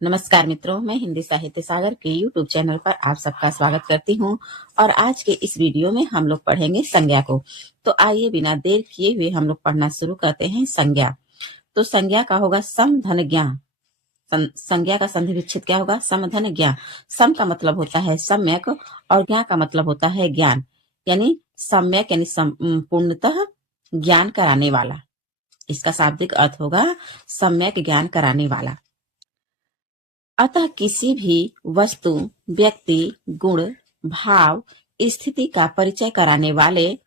नमस्कार मित्रों, मैं हिंदी साहित्य सागर के YouTube चैनल पर आप सबका स्वागत करती हूं और आज के इस वीडियो में हम लोग पढ़ेंगे संज्ञा को। तो आइए बिना देर किए हुए हम लोग पढ़ना शुरू करते हैं। संज्ञा। तो संज्ञा का होगा सम धन ज्ञा। संज्ञा का संधि विच्छेद क्या होगा? सम धन ज्ञा। सम का मतलब होता है सम्यक और ज्ञा का मतलब होता है ज्ञान, यानी सम्यक यानी पूर्णतः ज्ञान कराने वाला। इसका शाब्दिक अर्थ होगा सम्यक ज्ञान कराने वाला। अतः किसी भी वस्तु, व्यक्ति, गुण, भाव, स्थिति का परिचय कराने वाले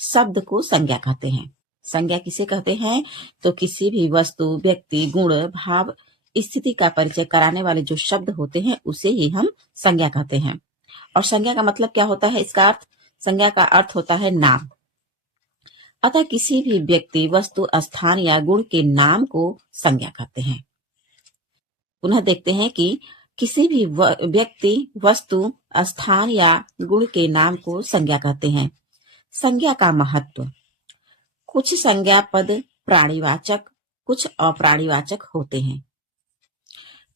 शब्द को संज्ञा कहते हैं। संज्ञा किसे कहते हैं? तो किसी भी वस्तु, व्यक्ति, गुण, भाव, स्थिति का परिचय कराने वाले जो शब्द होते हैं उसे ही हम संज्ञा कहते हैं। और संज्ञा का मतलब क्या होता है? इसका अर्थ, संज्ञा का अर्थ होता है नाम। अतः किसी भी व्यक्ति, वस्तु, स्थान या गुण के नाम को संज्ञा कहते हैं। पुनः देखते हैं कि किसी भी व्यक्ति, वस्तु, स्थान या गुण के नाम को संज्ञा कहते हैं। संज्ञा का महत्व। कुछ संज्ञा पद प्राणीवाचक, कुछ अप्राणीवाचक होते हैं।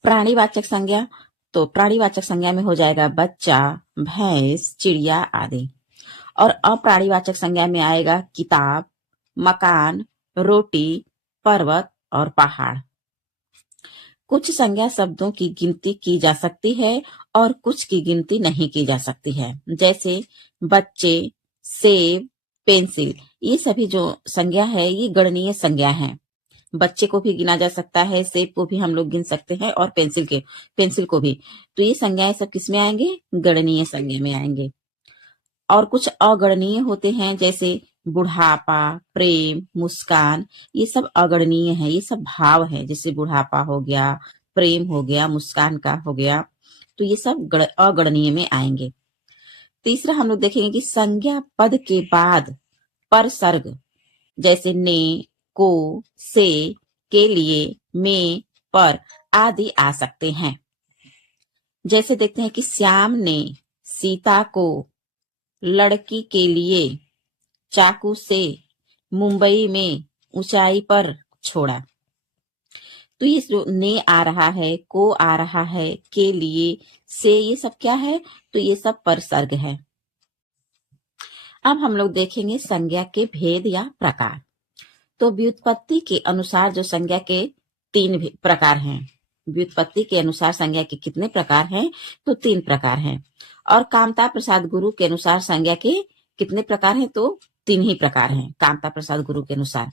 प्राणीवाचक संज्ञा, तो प्राणीवाचक संज्ञा में हो जाएगा बच्चा, भैंस, चिड़िया आदि। और अप्राणीवाचक संज्ञा में आएगा किताब, मकान, रोटी, पर्वत और पहाड़। कुछ संज्ञा शब्दों की गिनती की जा सकती है और कुछ की गिनती नहीं की जा सकती है। जैसे बच्चे, सेब, पेंसिल, ये सभी जो संज्ञा है ये गणनीय संज्ञा है। बच्चे को भी गिना जा सकता है, सेब को भी हम लोग गिन सकते हैं और पेंसिल को भी। तो ये संज्ञाएं सब किस में आएंगे? गणनीय संज्ञा में आएंगे। और कुछ अगणनीय होते हैं, जैसे बुढ़ापा, प्रेम, मुस्कान, ये सब अगणनीय है। ये सब भाव है, जैसे बुढ़ापा हो गया, प्रेम हो गया, मुस्कान का हो गया, तो ये सब अगणनीय में आएंगे। तीसरा हम लोग देखेंगे कि संज्ञा पद के बाद परसर्ग, जैसे ने, को, से, के लिए, में, पर आदि आ सकते हैं। जैसे देखते हैं कि श्याम ने सीता को लड़की के लिए चाकू से मुंबई में ऊंचाई पर छोड़ा। तो ये जो ने आ रहा है, को आ रहा है, के लिए, से, ये सब क्या है? तो ये सब परसर्ग है। अब हम लोग देखेंगे संज्ञा के भेद या प्रकार। तो व्युत्पत्ति के अनुसार जो संज्ञा के 3 प्रकार हैं। व्युत्पत्ति के अनुसार संज्ञा के कितने प्रकार हैं? तो 3 प्रकार हैं। और कामता प्रसाद गुरु के अनुसार संज्ञा के कितने प्रकार हैं? तो 3 ही प्रकार हैं कामता प्रसाद गुरु के अनुसार।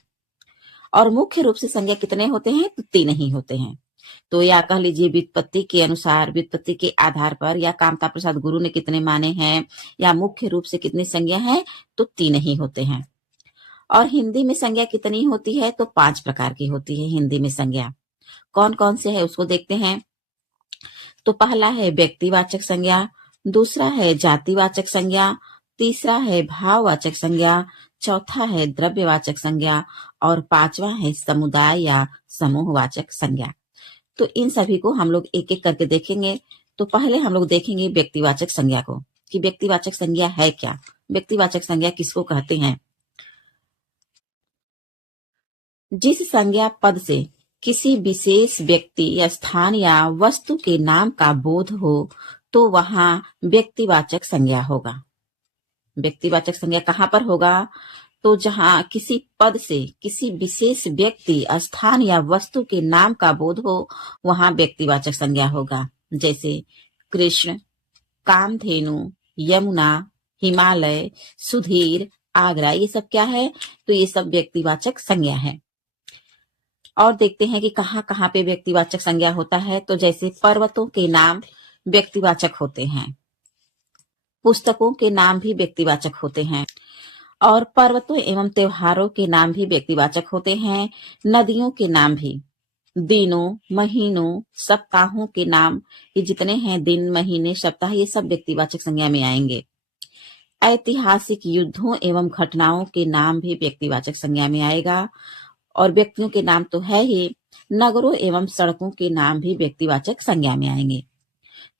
और मुख्य रूप से संज्ञा कितने होते हैं? तो 3 ही होते हैं। तो या कह लीजिए व्युत्पत्ति के अनुसार, व्युत्पत्ति के आधार पर, या कामता प्रसाद गुरु ने कितने माने हैं, या मुख्य रूप से कितनी संज्ञा है? तो 3 ही होते हैं। और हिंदी में संज्ञा कितनी होती है? तो 5 प्रकार की होती है हिंदी में संज्ञा। कौन कौन से है उसको देखते हैं। तो पहला है व्यक्तिवाचक संज्ञा, दूसरा है जातिवाचक संज्ञा, तीसरा है भाववाचक संज्ञा, चौथा है द्रव्यवाचक संज्ञा और 5वां है समुदाय या समूहवाचक संज्ञा। तो इन सभी को हम लोग एक एक करके देखेंगे। तो पहले हम लोग देखेंगे व्यक्तिवाचक संज्ञा को, कि व्यक्तिवाचक संज्ञा है क्या। व्यक्तिवाचक संज्ञा किसको कहते हैं? जिस संज्ञा पद से किसी विशेष व्यक्ति या स्थान या वस्तु के नाम का बोध हो तो वहां व्यक्तिवाचक संज्ञा होगा। व्यक्तिवाचक संज्ञा कहाँ पर होगा? तो जहां किसी पद से किसी विशेष व्यक्ति, स्थान या वस्तु के नाम का बोध हो वहां व्यक्तिवाचक संज्ञा होगा। जैसे कृष्ण, कामधेनु, यमुना, हिमालय, सुधीर, आगरा, ये सब क्या है? तो ये सब व्यक्तिवाचक संज्ञा है। और देखते हैं कि कहाँ कहाँ पे व्यक्तिवाचक संज्ञा होता है। तो जैसे पर्वतों के नाम व्यक्तिवाचक होते हैं, पुस्तकों के नाम भी व्यक्तिवाचक होते हैं, और पर्वतों एवं त्योहारों के नाम भी व्यक्तिवाचक होते हैं। नदियों के नाम भी, दिनों, महीनों, सप्ताहों के नाम, ये जितने हैं दिन, महीने, सप्ताह, ये सब व्यक्तिवाचक संज्ञा में आएंगे। ऐतिहासिक युद्धों एवं घटनाओं के नाम भी व्यक्तिवाचक संज्ञा में आएगा। और व्यक्तियों के नाम तो है ही, नगरों एवं सड़कों के नाम भी व्यक्तिवाचक संज्ञा में आएंगे।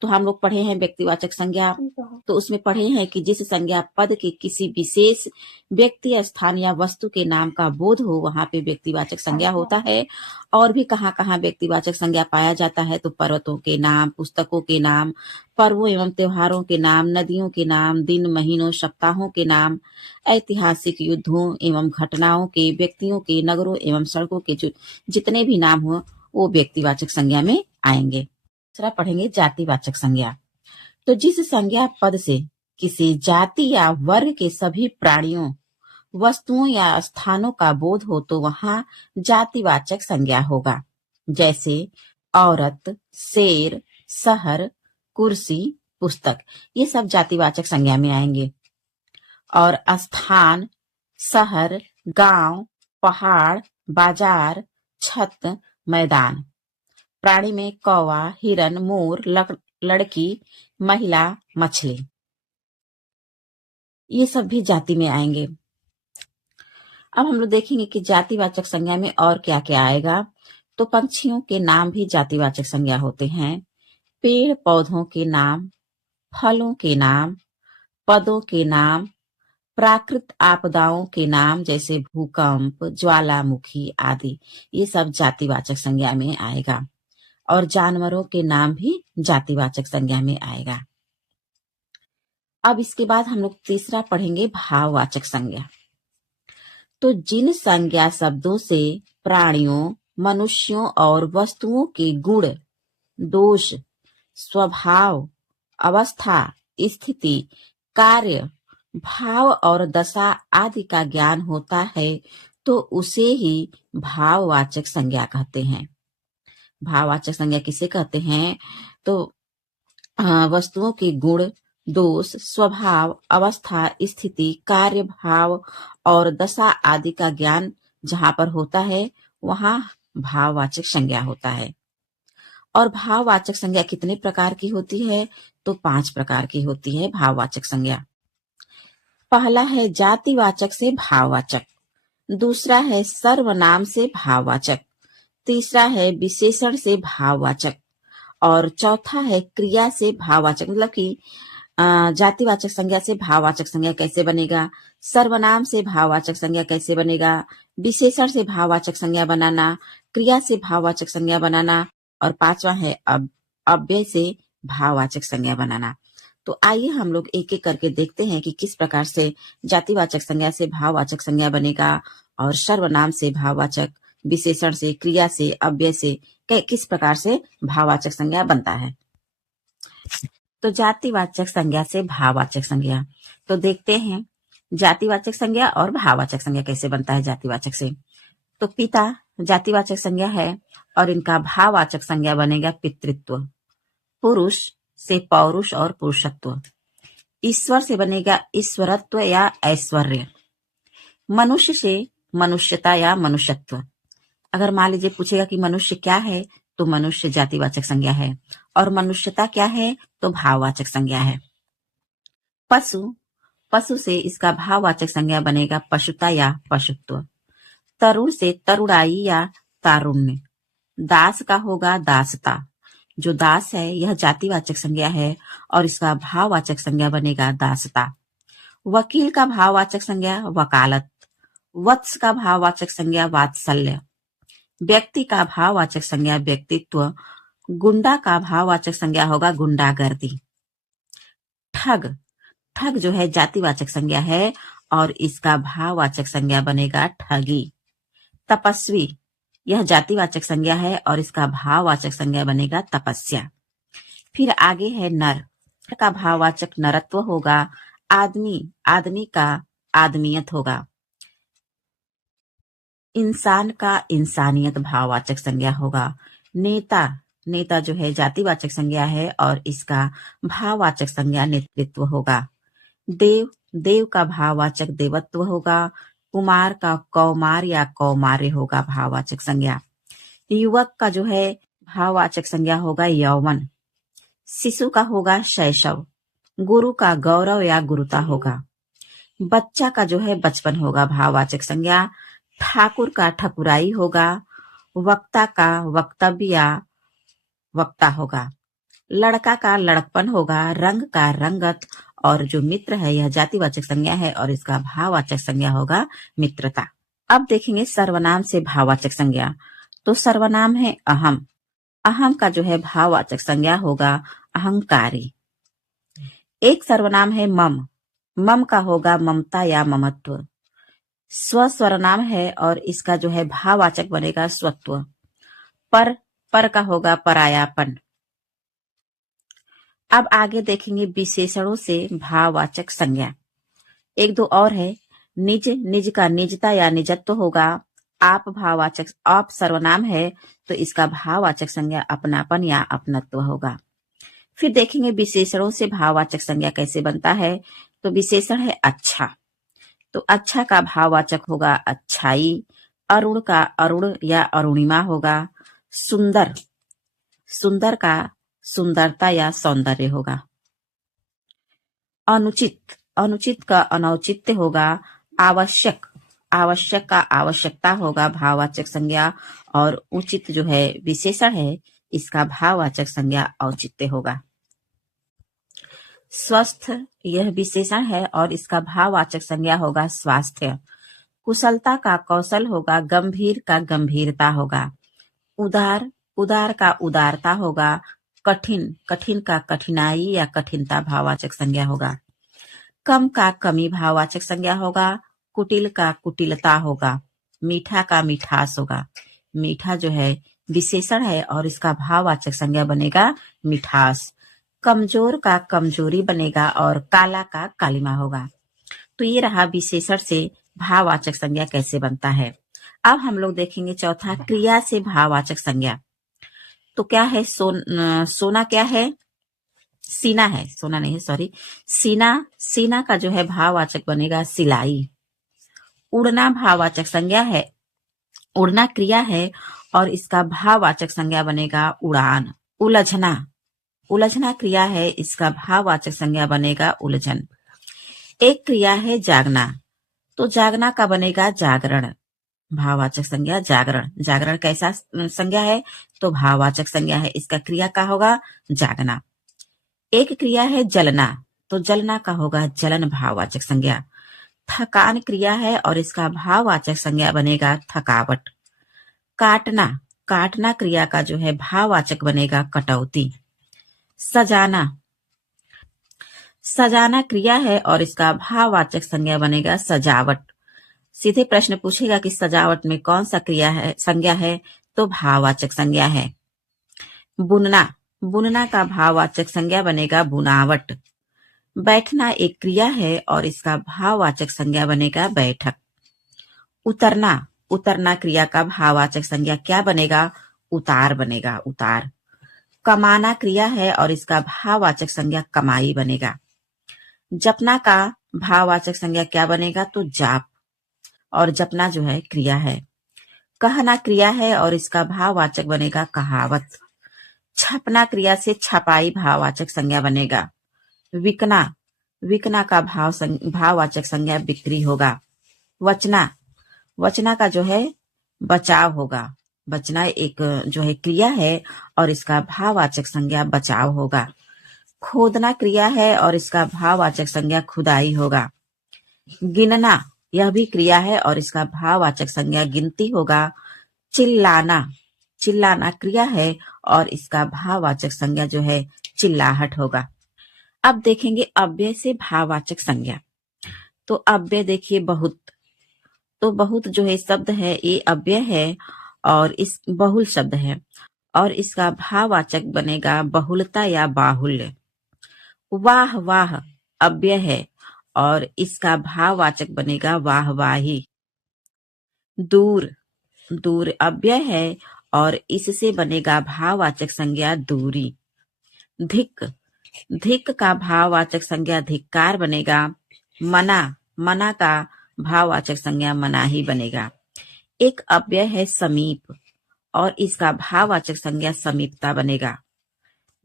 तो हम लोग पढ़े हैं व्यक्तिवाचक संज्ञा, तो उसमें पढ़े हैं कि जिस संज्ञा पद के किसी विशेष व्यक्ति, स्थान या वस्तु के नाम का बोध हो, वहां पे व्यक्तिवाचक संज्ञा होता है। और भी कहाँ कहाँ व्यक्तिवाचक संज्ञा पाया जाता है, तो पर्वतों के नाम, पुस्तकों के नाम, पर्वों एवं त्योहारों के नाम, नदियों के नाम, दिन, महीनों, सप्ताहों के नाम, ऐतिहासिक युद्धों एवं घटनाओं के, व्यक्तियों के, नगरों एवं सड़कों के जितने भी नाम हो, वो व्यक्तिवाचक संज्ञा में आएंगे। दूसरा पढ़ेंगे जातिवाचक संज्ञा। तो जिस संज्ञा पद से किसी जाति या वर्ग के सभी प्राणियों, वस्तुओं या स्थानों का बोध हो, तो वहां जातिवाचक संज्ञा होगा। जैसे औरत, शेर, शहर, कुर्सी, पुस्तक, ये सब जातिवाचक संज्ञा में आएंगे। और स्थान, शहर, गांव, पहाड़, बाजार, छत, मैदान। प्राणी में कौवा, हिरन, मोर, लड़की, महिला, मछली, ये सब भी जाति में आएंगे। अब हम लोग देखेंगे कि जातिवाचक संज्ञा में और क्या क्या आएगा। तो पंछियों के नाम भी जातिवाचक संज्ञा होते हैं। पेड़ पौधों के नाम, फलों के नाम, पदों के नाम, प्राकृतिक आपदाओं के नाम जैसे भूकंप, ज्वालामुखी आदि, ये सब जातिवाचक संज्ञा में आएगा। और जानवरों के नाम भी जातिवाचक संज्ञा में आएगा। अब इसके बाद हम लोग तीसरा पढ़ेंगे भाववाचक संज्ञा। तो जिन संज्ञा शब्दों से प्राणियों, मनुष्यों और वस्तुओं के गुण, दोष, स्वभाव, अवस्था, स्थिति, कार्य, भाव और दशा आदि का ज्ञान होता है, तो उसे ही भाववाचक संज्ञा कहते हैं। भाववाचक संज्ञा किसे कहते हैं? तो वस्तुओं के गुण, दोष, स्वभाव, अवस्था, स्थिति, कार्य, भाव और दशा आदि का ज्ञान जहां पर होता है, वहां भाववाचक संज्ञा होता है। और भाववाचक संज्ञा कितने प्रकार की होती है? तो 5 प्रकार की होती है भाववाचक संज्ञा। पहला है जातिवाचक से भाववाचक, दूसरा है सर्वनाम से भाववाचक, तीसरा है विशेषण से भाववाचक, और चौथा है क्रिया से भाववाचक। मतलब कि जातिवाचक संज्ञा से भाववाचक संज्ञा कैसे बनेगा, सर्वनाम से भाववाचक संज्ञा कैसे बनेगा, विशेषण से भाववाचक संज्ञा बनाना, क्रिया से भाववाचक संज्ञा बनाना, और पांचवा है अव्यय से भाववाचक संज्ञा बनाना। तो आइए हम लोग एक एक करके देखते हैं कि किस प्रकार से जातिवाचक संज्ञा से भाववाचक संज्ञा बनेगा, और सर्वनाम से भाववाचक, विशेषण से, क्रिया से, अव्यय से किस प्रकार से भाववाचक संज्ञा बनता है। तो जातिवाचक संज्ञा से भाववाचक संज्ञा, तो देखते हैं जातिवाचक संज्ञा और भाववाचक संज्ञा कैसे बनता है जातिवाचक से। तो पिता जातिवाचक संज्ञा है और इनका भाववाचक संज्ञा बनेगा पितृत्व। पुरुष से पौरुष और पुरुषत्व। ईश्वर से बनेगा ईश्वरत्व या ऐश्वर्य। मनुष्य से मनुष्यता या मनुष्यत्व। अगर मान लीजिए पूछेगा कि मनुष्य क्या है, तो मनुष्य जातिवाचक संज्ञा है, और मनुष्यता क्या है, तो भाववाचक संज्ञा है। पशु, पशु से इसका भाववाचक संज्ञा बनेगा पशुता या पशुत्व। तरुण से तरुणाई या तारुण्य। दास का होगा दासता। जो दास है यह जातिवाचक संज्ञा है और इसका भाववाचक संज्ञा बनेगा दासता। वकील का भाववाचक संज्ञा वकालत। वत्स का भाववाचक संज्ञा वात्सल्य। व्यक्ति का भाववाचक संज्ञा व्यक्तित्व। गुंडा का भाववाचक संज्ञा होगा गुंडागर्दी। ठग, ठग जो है जातिवाचक संज्ञा है और इसका भाववाचक संज्ञा बनेगा ठगी। तपस्वी, यह जातिवाचक संज्ञा है और इसका भाववाचक संज्ञा बनेगा तपस्या। फिर आगे है नर, का भाववाचक नरत्व होगा। आदमी, आदमी का आदमियत होगा। इंसान का इंसानियत भाववाचक संज्ञा होगा। नेता, नेता जो है जातिवाचक संज्ञा है और इसका भाववाचक संज्ञा नेतृत्व होगा। देव, देव का भाववाचक देवत्व होगा। कुमार का कौमार या कौमार्य होगा भाववाचक संज्ञा। युवक का जो है भाववाचक संज्ञा होगा यौवन। शिशु का होगा शैशव। गुरु का गौरव या गुरुता होगा। बच्चा का जो है बचपन होगा भाववाचक संज्ञा। ठाकुर का ठकुराई होगा। वक्ता का वक्तव्य या वक्ता होगा। लड़का का लड़कपन होगा, रंग का रंगत, और जो मित्र है यह जातिवाचक संज्ञा है और इसका भाववाचक संज्ञा होगा मित्रता। अब देखेंगे सर्वनाम से भाववाचक संज्ञा। तो सर्वनाम है अहम। अहम का जो है भाववाचक संज्ञा होगा अहंकारी। एक सर्वनाम है मम। मम का होगा ममता या ममत्व। स्व सर्वनाम है और इसका जो है भाववाचक बनेगा स्वत्व। पर का होगा परायापन। अब आगे देखेंगे विशेषणों से भाववाचक संज्ञा। एक दो और है। निज, निज का निजता या निजत्व होगा। आप भाववाचक, आप सर्वनाम है तो इसका भाववाचक संज्ञा अपनापन या अपनत्व होगा। फिर देखेंगे विशेषणों से भाववाचक संज्ञा कैसे बनता है। तो विशेषण है अच्छा। तो अच्छा का भाववाचक होगा अच्छाई। अरुण का अरुण या अरुणिमा होगा। सुंदर, सुंदर का सुंदरता या सौंदर्य होगा। अनुचित, अनुचित का अनौचित्य होगा। आवश्यक, आवश्यक का आवश्यकता होगा भाववाचक संज्ञा। और उचित जो है विशेषण है इसका भाववाचक संज्ञा औचित्य होगा। स्वस्थ यह विशेषण है और इसका भाववाचक संज्ञा होगा स्वास्थ्य। कुशलता का कौशल होगा। गंभीर का गंभीरता होगा। उदार, उदार का उदारता होगा। कठिन, कठिन का कठिनाई या कठिनता भाववाचक संज्ञा होगा। कम का कमी भाववाचक संज्ञा होगा। कुटिल का कुटिलता होगा। मीठा का मिठास होगा। मीठा जो है विशेषण है और इसका भाववाचक संज्ञा बनेगा मिठास। कमजोर का कमजोरी बनेगा और काला का कालिमा होगा। तो ये रहा विशेषण से भाववाचक संज्ञा कैसे बनता है। अब हम लोग देखेंगे चौथा क्रिया से भाववाचक संज्ञा। तो क्या है सोना क्या है, सीना है, सोना नहीं है सॉरी, सीना। सीना का जो है भाववाचक बनेगा सिलाई। उड़ना भाववाचक संज्ञा है, उड़ना क्रिया है और इसका भाववाचक संज्ञा बनेगा उड़ान। उलझना, उलझना क्रिया है, इसका भाववाचक संज्ञा बनेगा उलझन। एक क्रिया है जागना। तो जागना का बनेगा जागरण। भाववाचक संज्ञा जागरण। जागरण कैसा संज्ञा है, तो भाववाचक संज्ञा है, इसका क्रिया का होगा जागना। एक क्रिया है जलना। तो जलना का होगा जलन भाववाचक संज्ञा। थकान क्रिया है और इसका भाववाचक संज्ञा बनेगा थकावट। काटना, काटना क्रिया का जो है भाववाचक बनेगा कटौती। सजाना, सजाना क्रिया है और इसका भाववाचक संज्ञा बनेगा सजावट। सीधे प्रश्न पूछेगा कि सजावट में कौन सा क्रिया है, संज्ञा है, तो भाववाचक संज्ञा है। बुनना, बुनना का भाववाचक संज्ञा बनेगा बुनावट। बैठना एक क्रिया है और इसका भाववाचक संज्ञा बनेगा बैठक। उतरना, उतरना क्रिया का भाववाचक संज्ञा क्या बनेगा, उतार बनेगा, उतार। कमाना क्रिया है और इसका भाववाचक संज्ञा कमाई बनेगा। जपना का भाववाचक संज्ञा क्या बनेगा, तो जाप, और जपना जो है क्रिया है। कहना क्रिया है और इसका भाववाचक बनेगा कहावत। छपना क्रिया से छपाई भाववाचक संज्ञा बनेगा। विकना, विकना का भाववाचक संज्ञा बिक्री होगा। वचना, वचना का जो है बचाव होगा। बचना एक जो है क्रिया है और इसका भाववाचक संज्ञा बचाव होगा। खोदना क्रिया है और इसका भाववाचक संज्ञा खुदाई होगा। गिनना यह भी क्रिया है और इसका भाववाचक संज्ञा गिनती होगा। चिल्लाना, चिल्लाना क्रिया है और इसका भाववाचक संज्ञा जो है चिल्लाहट होगा। अब देखेंगे अव्यय से भाववाचक संज्ञा। तो अव्यय देखिए बहुत, तो बहुत जो है शब्द है ये अव्यय है और इस बहुल शब्द है और इसका भाववाचक बनेगा बहुलता या बाहुल्य। वाह, वाह अव्यय है और इसका भाववाचक बनेगा वाहवाही। दूर, दूर अव्यय है और इससे बनेगा भाववाचक संज्ञा दूरी। धिक, धिक का भाववाचक संज्ञा धिक्कार बनेगा। मना, मना का भाववाचक संज्ञा मनाही बनेगा। एक अव्यय है समीप और इसका भाववाचक संज्ञा समीपता बनेगा।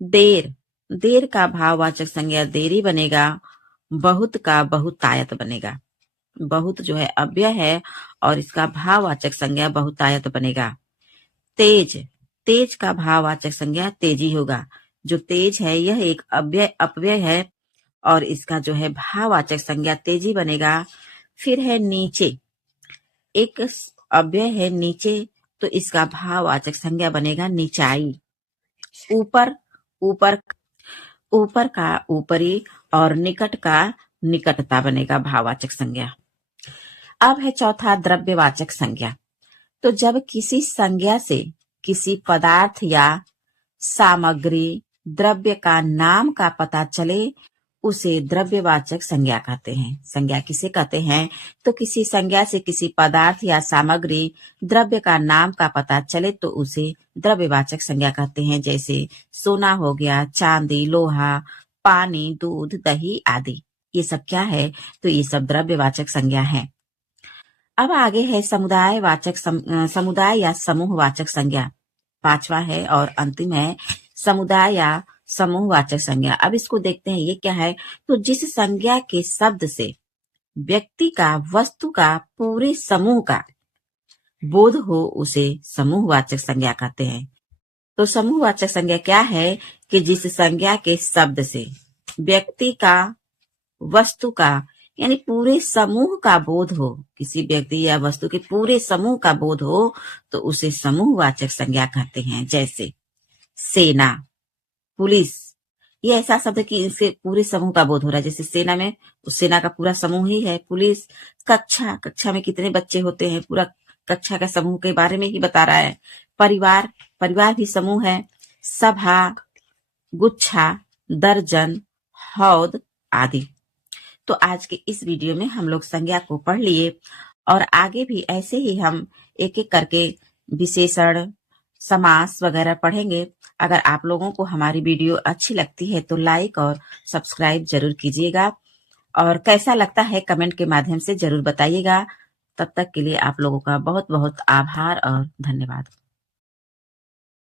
देर, देर का भाववाचक संज्ञा देरी बनेगा। बहुत का बहुतायत बनेगा। बहुत जो है अव्यय है और इसका भाववाचक संज्ञा बहुतायत बनेगा। तेज, तेज का भाववाचक संज्ञा तेजी होगा। जो तेज है यह एक अपव्यय है और इसका जो है भाववाचक संज्ञा तेजी बनेगा। फिर है नीचे, एक अव्यय है नीचे, तो इसका भाववाचक संज्ञा बनेगा नीचाई। ऊपर, ऊपर ऊपर का ऊपरी और निकट का निकटता बनेगा भाववाचक संज्ञा। अब है चौथा द्रव्यवाचक संज्ञा। तो जब किसी संज्ञा से किसी पदार्थ या सामग्री, द्रव्य का नाम का पता चले उसे द्रव्यवाचक संज्ञा कहते हैं। संज्ञा किसे कहते हैं? तो किसी संज्ञा से किसी पदार्थ या सामग्री, द्रव्य का नाम का पता चले तो उसे द्रव्यवाचक संज्ञा कहते हैं। जैसे सोना हो गया, चांदी, लोहा, पानी, दूध, दही आदि। ये सब क्या है? तो ये सब द्रव्यवाचक संज्ञा है। अब आगे है समुदाय या समूहवाचक संज्ञा। पांचवा है और अंतिम है समुदाय या समूहवाचक संज्ञा। अब इसको देखते हैं ये क्या है। तो जिस संज्ञा के शब्द से व्यक्ति का, वस्तु का, पूरे समूह का बोध हो उसे समूहवाचक संज्ञा कहते हैं। तो समूहवाचक संज्ञा क्या है कि जिस संज्ञा के शब्द से व्यक्ति का, वस्तु का यानी पूरे समूह का बोध हो, किसी व्यक्ति या वस्तु के पूरे समूह का बोध हो तो उसे समूहवाचक संज्ञा कहते हैं। जैसे सेना, पुलिस, ये ऐसा शब्द कि इनसे पूरे समूह का बोध हो रहा है। जैसे सेना में उस सेना का पूरा समूह ही है। पुलिस, कक्षा, कक्षा में कितने बच्चे होते हैं, पूरा कक्षा का समूह के बारे में ही बता रहा है। परिवार, परिवार भी समूह है। सभा, गुच्छा, दर्जन, हौद आदि। तो आज के इस वीडियो में हम लोग संज्ञा को पढ़ लिए और आगे भी ऐसे ही हम एक एक करके विशेषण, समास वगैरह पढ़ेंगे। अगर आप लोगों को हमारी वीडियो अच्छी लगती है तो लाइक और सब्सक्राइब जरूर कीजिएगा और कैसा लगता है कमेंट के माध्यम से जरूर बताइएगा। तब तक के लिए आप लोगों का बहुत बहुत आभार और धन्यवाद।